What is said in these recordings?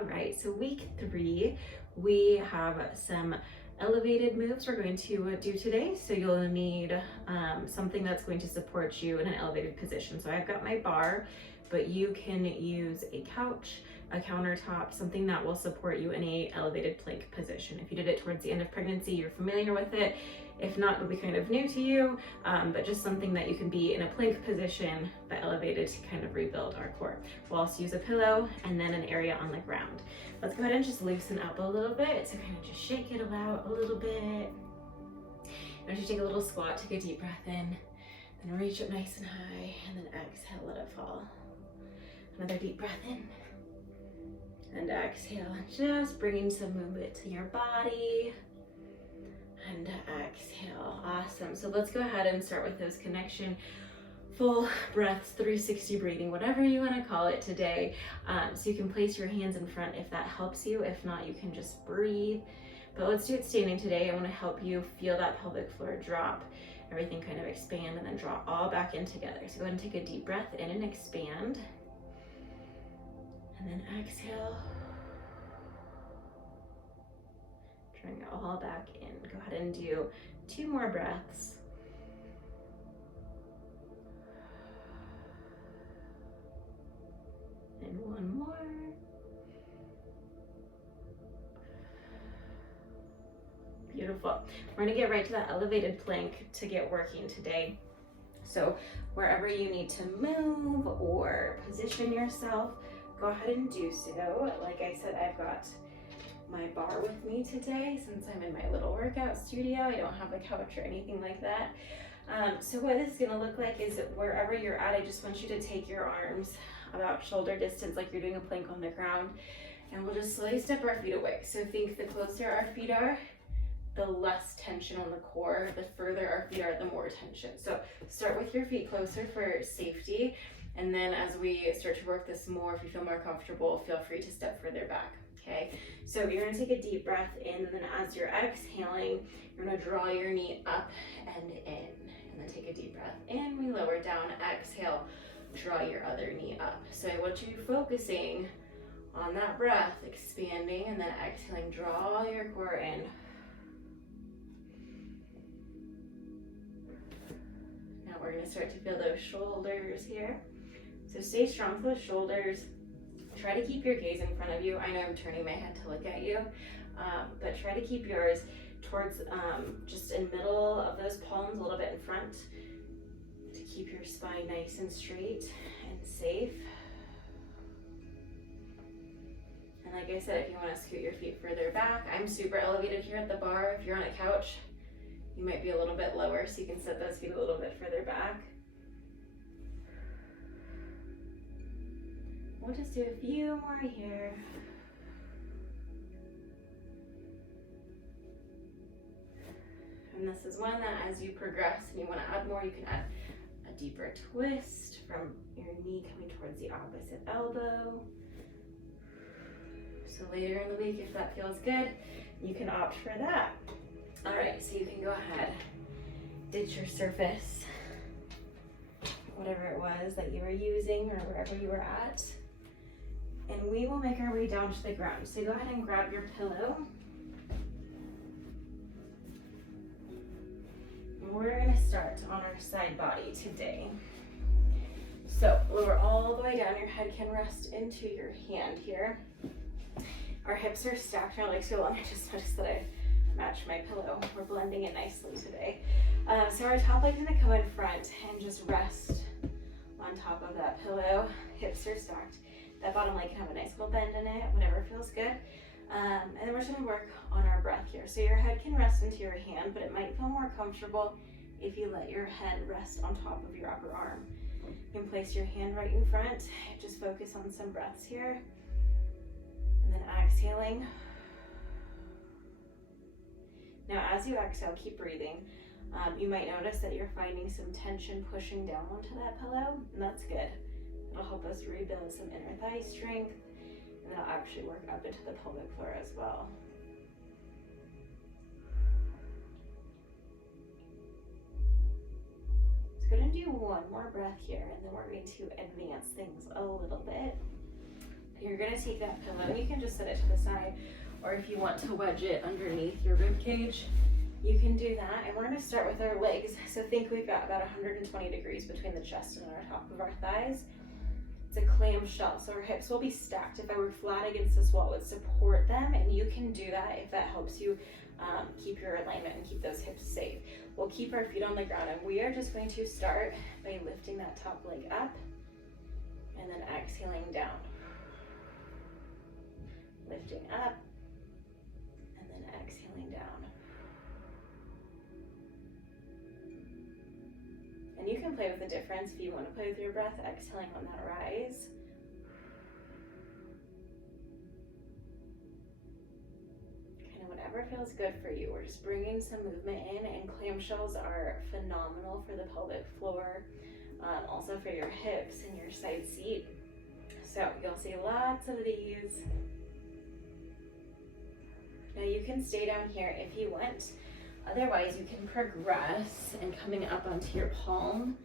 All right, so week 3, we have some elevated moves we're going to do today. So you'll need something that's going to support you in an elevated position. So I've got my bar, but you can use a couch, a countertop, something that will support you in a elevated plank position. If you did it towards the end of pregnancy, you're familiar with it. If not, it'll be kind of new to you, but just something that you can be in a plank position, but elevated to kind of rebuild our core. We'll also use a pillow and then an area on the ground. Let's go ahead and just loosen up a little bit. So kind of just shake it out a little bit. Now just take a little squat, take a deep breath in, then reach up nice and high, and then exhale, let it fall. Another deep breath in, and exhale, just bringing some movement to your body. And exhale. Awesome. So let's go ahead and start with those connection full breaths, 360 breathing, whatever you want to call it today. So you can place your hands in front if that helps you. If not, you can just breathe. But let's do it standing today. I want to help you feel that pelvic floor drop, everything kind of expand, and then draw all back in together. So go ahead and take a deep breath in and expand. And then exhale. Bring it all back in. Go ahead and do 2 more breaths. And 1 more. Beautiful. We're gonna get right to that elevated plank to get working today. So wherever you need to move or position yourself, go ahead and do so. Like I said, I've got my bar with me today since I'm in my little workout studio. I don't have a couch or anything like that. So what this is gonna look like is wherever you're at, I just want you to take your arms about shoulder distance like you're doing a plank on the ground, and we'll just slowly step our feet away. So think the closer our feet are, the less tension on the core. The further our feet are, the more tension. So start with your feet closer for safety, and then as we start to work this more, if you feel more comfortable, feel free to step further back. Okay, so you're gonna take a deep breath in, and then as you're exhaling, you're gonna draw your knee up and in, and then take a deep breath in, we lower down, exhale, draw your other knee up. So I want you focusing on that breath, expanding, and then exhaling, draw your core in. Now we're gonna start to feel those shoulders here. So stay strong for those shoulders. Try to keep your gaze in front of you. I know I'm turning my head to look at you, but try to keep yours towards just in middle of those palms, a little bit in front, to keep your spine nice and straight and safe. And like I said, if you want to scoot your feet further back, I'm super elevated here at the bar. If you're on a couch, you might be a little bit lower, so you can set those feet a little bit further back. We'll just do a few more here. And this is one that as you progress and you want to add more, you can add a deeper twist from your knee coming towards the opposite elbow. So later in the week, if that feels good, you can opt for that. All right, so you can go ahead, ditch your surface, whatever it was that you were using or wherever you were at. And we will make our way down to the ground. So go ahead and grab your pillow. And we're gonna start on our side body today. So lower all the way down, your head can rest into your hand here. Our hips are stacked around like so long. I just noticed that I matched my pillow. We're blending it nicely today. So our top leg's gonna come in front and just rest on top of that pillow. Hips are stacked. That bottom leg can have a nice little bend in it, whatever feels good. And then we're just gonna work on our breath here. So your head can rest into your hand, but it might feel more comfortable if you let your head rest on top of your upper arm. You can place your hand right in front. Just focus on some breaths here. And then exhaling. Now as you exhale, keep breathing. You might notice that you're finding some tension pushing down onto that pillow, and that's good. It'll help us rebuild some inner thigh strength, and it'll actually work up into the pelvic floor as well. So go ahead and do one more breath here, and then we're going to advance things a little bit. You're gonna take that pillow and you can just set it to the side, or if you want to wedge it underneath your rib cage, you can do that. And we're gonna start with our legs. So think we've got about 120 degrees between the chest and our top of our thighs. It's a clamshell, so our hips will be stacked. If I were flat against this wall, it would support them, and you can do that if that helps you keep your alignment and keep those hips safe. We'll keep our feet on the ground, and we are just going to start by lifting that top leg up and then exhaling down. Lifting up and then exhaling down. And you can play with the difference if you want to play with your breath, exhaling on that rise. Kind of whatever feels good for you. We're just bringing some movement in, and clamshells are phenomenal for the pelvic floor, also for your hips and your side seat. So you'll see lots of these. Now you can stay down here if you want. Otherwise, you can progress and coming up onto your palm,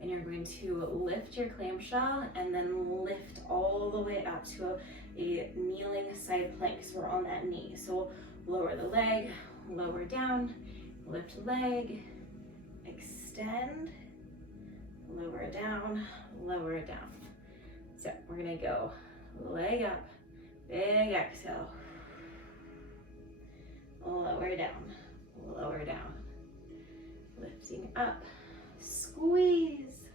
and you're going to lift your clamshell and then lift all the way up to a kneeling side plank. So we're on that knee. So we'll lower the leg, lower down, lift leg, extend, lower down, lower down. So we're gonna go leg up, big exhale, lower down, lower down, lifting up, squeeze.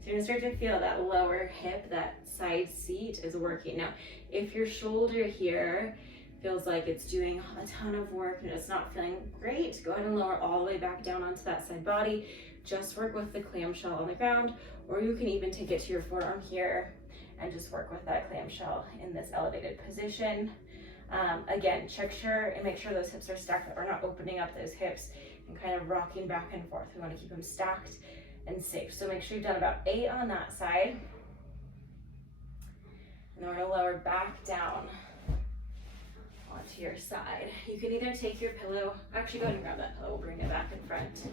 So you're gonna start to feel that lower hip, that side seat is working. Now, if your shoulder here feels like it's doing a ton of work and it's not feeling great, go ahead and lower all the way back down onto that side body. Just work with the clamshell on the ground, or you can even take it to your forearm here and just work with that clamshell in this elevated position. Again, make sure those hips are stacked, that we're not opening up those hips and kind of rocking back and forth. We want to keep them stacked and safe. So make sure you've done about 8 on that side. And then we're going to lower back down onto your side. You can either take your pillow, actually go ahead and grab that pillow, we'll bring it back in front.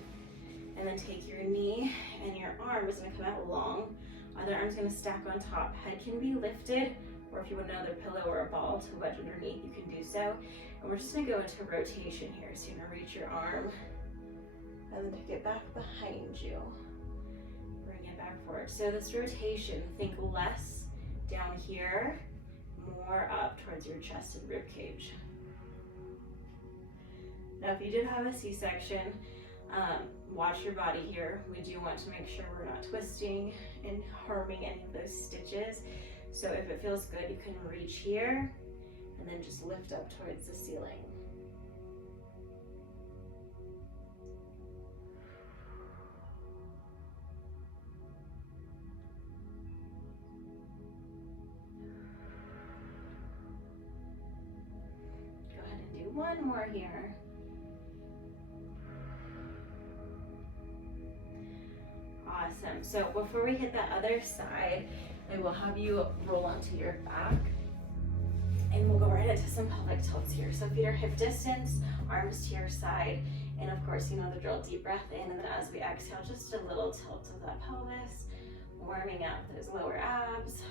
And then take your knee, and your arm is going to come out long. Other arm's going to stack on top. Head can be lifted, or if you want another pillow or a ball to wedge underneath, you can do so. And we're just gonna go into rotation here. So you're gonna reach your arm and then take it back behind you. Bring it back forward. So this rotation, think less down here, more up towards your chest and rib cage. Now, if you did have a C-section, watch your body here. We do want to make sure we're not twisting and harming any of those stitches. So if it feels good, you can reach here and then just lift up towards the ceiling. Go ahead and do one more here. Awesome. So before we hit the other side, I will have you roll onto your back, and we'll go right into some pelvic tilts here. So feet are hip distance, arms to your side, and of course, you know the drill, deep breath in, and then as we exhale, just a little tilt of that pelvis, warming up those lower abs.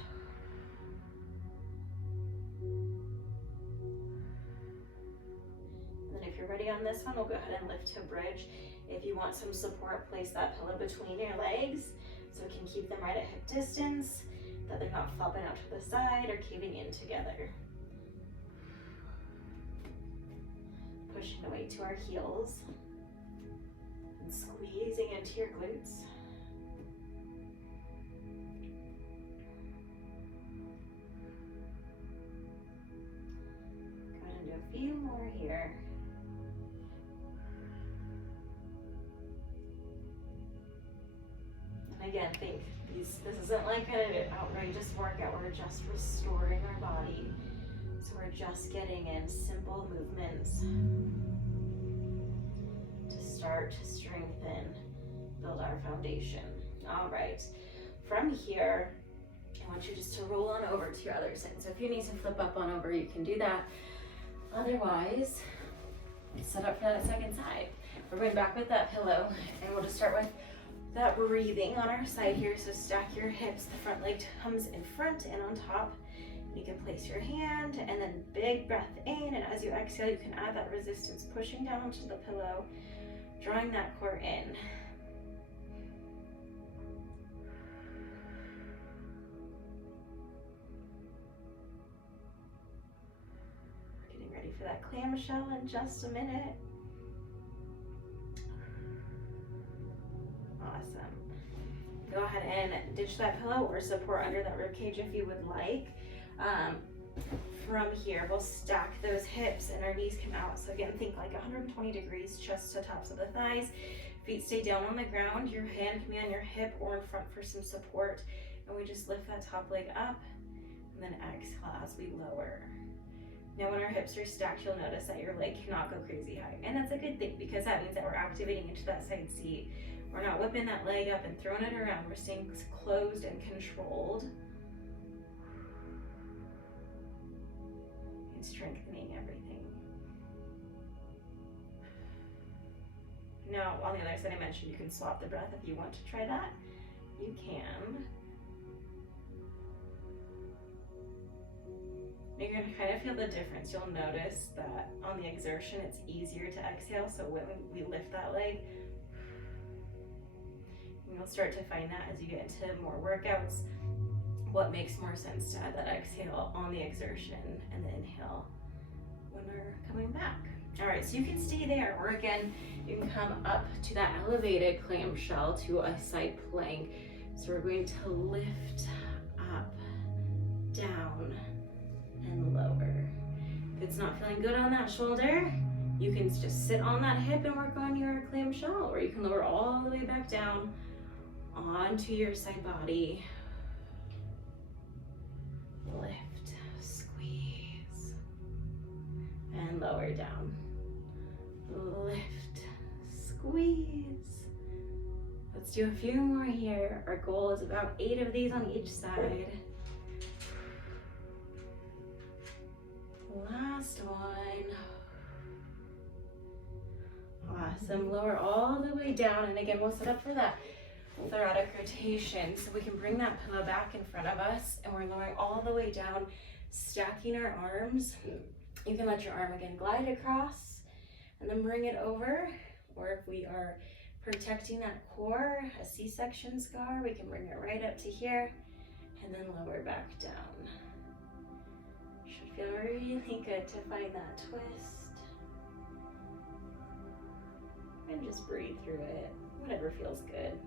And then if you're ready on this one, we'll go ahead and lift to bridge. If you want some support, place that pillow between your legs so it can keep them right at hip distance, that they're not flopping out to the side or caving in together. Pushing away to our heels and squeezing into your glutes. Go ahead and do a few more here. And again, think this isn't like an outrageous workout. We're just restoring our body. So we're just getting in simple movements to start to strengthen, build our foundation. All right, from here, I want you just to roll on over to your other side. So if you need to flip up on over, you can do that. Otherwise, set up for that second side. We're going back with that pillow, and we'll just start with that breathing on our side here. So stack your hips, the front leg comes in front and on top, You can place your hand and then big breath in, and as you exhale, you can add that resistance, pushing down onto the pillow, drawing that core in. Getting ready for that clamshell in just a minute. Awesome. Go ahead and ditch that pillow or support under that rib cage if you would like. From here, we'll stack those hips and our knees come out. So again, think like 120 degrees, chest to tops of the thighs. Feet stay down on the ground. Your hand can be on your hip or in front for some support. And we just lift that top leg up and then exhale as we lower. Now when our hips are stacked, you'll notice that your leg cannot go crazy high. And that's a good thing because that means that we're activating into that side seat. We're not whipping that leg up and throwing it around. We're staying closed and controlled. And strengthening everything. Now, on the other side, I mentioned you can swap the breath if you want to try that. You can. You're going to kind of feel the difference. You'll notice that on the exertion, it's easier to exhale. So when we lift that leg, you'll start to find that as you get into more workouts, what makes more sense to add that exhale on the exertion and the inhale when we're coming back. All right, so you can stay there, or again, you can come up to that elevated clamshell to a side plank. So we're going to lift up, down, and lower. If it's not feeling good on that shoulder, you can just sit on that hip and work on your clamshell, or you can lower all the way back down onto your side body. Lift, squeeze, and lower down. Lift, squeeze. Let's do a few more here. Our goal is about 8 of these on each side. Last one. Awesome. Lower all the way down, and again, we'll set up for that thoracic rotation. So we can bring that pillow back in front of us, and we're lowering all the way down, stacking our arms. You can let your arm again glide across and then bring it over, or if we are protecting that core, a C-section scar, we can bring it right up to here and then lower back down. Should feel really good to find that twist. And just breathe through it, whatever feels good.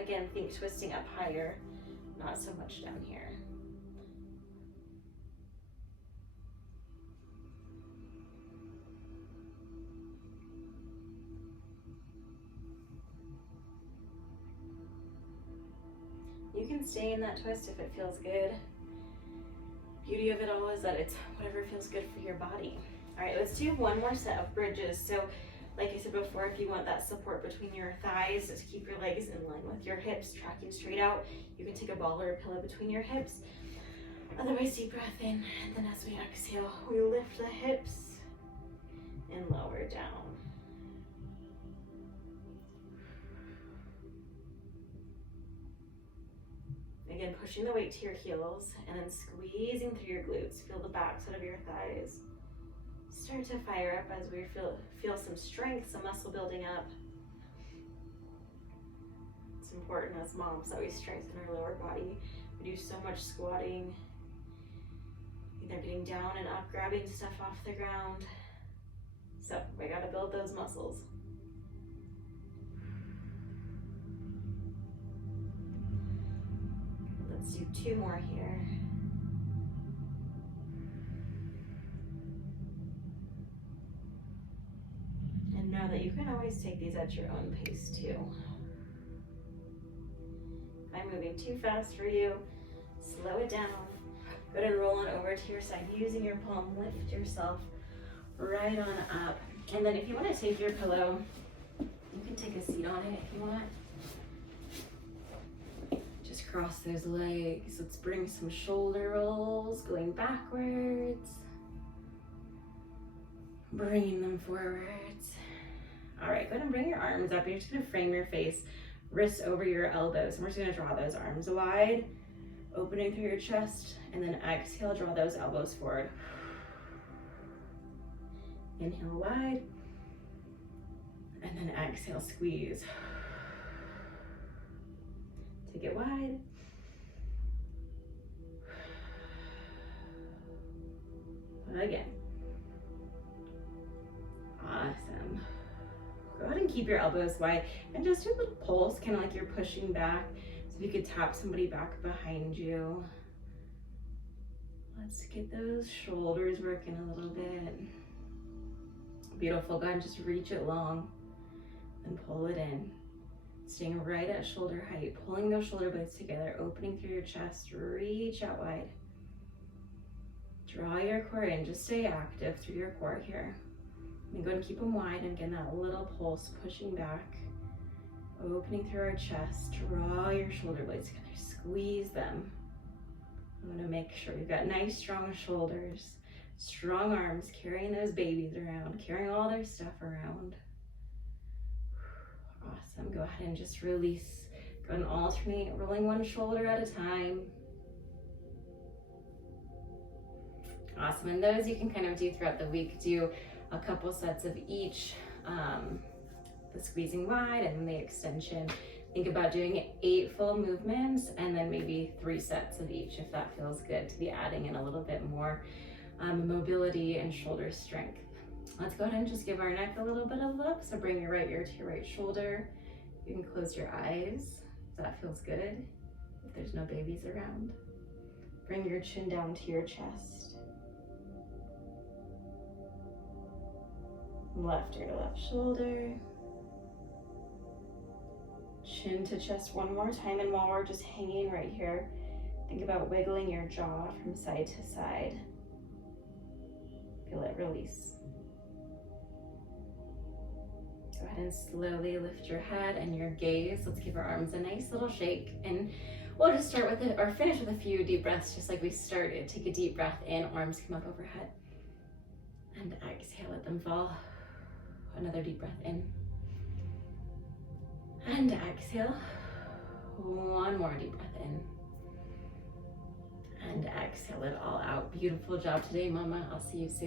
Again, think twisting up higher, not so much down here. You can stay in that twist if it feels good. Beauty of it all is that it's whatever feels good for your body. All right, let's do one more set of bridges. So like I said before, if you want that support between your thighs, just keep your legs in line with your hips, tracking straight out. You can take a ball or a pillow between your hips. Otherwise, deep breath in, and then as we exhale, we lift the hips and lower down. Again, pushing the weight to your heels and then squeezing through your glutes. Feel the backside of your thighs start to fire up as we feel some strength, some muscle building up. It's important as moms that we strengthen our lower body. We do so much squatting, either getting down and up, grabbing stuff off the ground. So we gotta build those muscles. Let's do 2 more here. And know that you can always take these at your own pace too. If I'm moving too fast for you, slow it down. Go ahead and roll on over to your side. Using your palm, lift yourself right on up. And then if you want to take your pillow, you can take a seat on it if you want. Just cross those legs. Let's bring some shoulder rolls, going backwards. Bringing them forwards. All right, go ahead and bring your arms up. You're just gonna frame your face, wrists over your elbows. And we're just gonna draw those arms wide. Opening through your chest, and then exhale, draw those elbows forward. Inhale wide, and then exhale, squeeze. Take it wide. Again. Awesome. Go ahead and keep your elbows wide and just do a little pulse, kind of like you're pushing back. So if you could tap somebody back behind you. Let's get those shoulders working a little bit. Beautiful. Go ahead and just reach it long and pull it in. Staying right at shoulder height, pulling those shoulder blades together, opening through your chest, reach out wide. Draw your core in, just stay active through your core here. And go ahead and keep them wide, and again, that little pulse, pushing back, opening through our chest, draw your shoulder blades together, squeeze them. I'm gonna make sure you've got nice, strong shoulders, strong arms, carrying those babies around, carrying all their stuff around. Awesome, go ahead and just release. Go ahead and alternate, rolling one shoulder at a time. Awesome, and those you can kind of do throughout the week. Do a couple sets of each, the squeezing wide and then the extension. Think about doing 8 full movements and then maybe 3 sets of each if that feels good, to be adding in a little bit more mobility and shoulder strength. Let's go ahead and just give our neck a little bit of love. So bring your right ear to your right shoulder. You can close your eyes if that feels good, if there's no babies around. Bring your chin down to your chest. Left ear to left shoulder. Chin to chest one more time, and while we're just hanging right here, think about wiggling your jaw from side to side. Feel it release. Go ahead and slowly lift your head and your gaze. Let's give our arms a nice little shake, and we'll just start with it, or finish with a few deep breaths just like we started. Take a deep breath in, arms come up overhead, and exhale, let them fall. Another deep breath in, and exhale. One more deep breath in, and exhale it all out. Beautiful job today, Mama. I'll see you soon.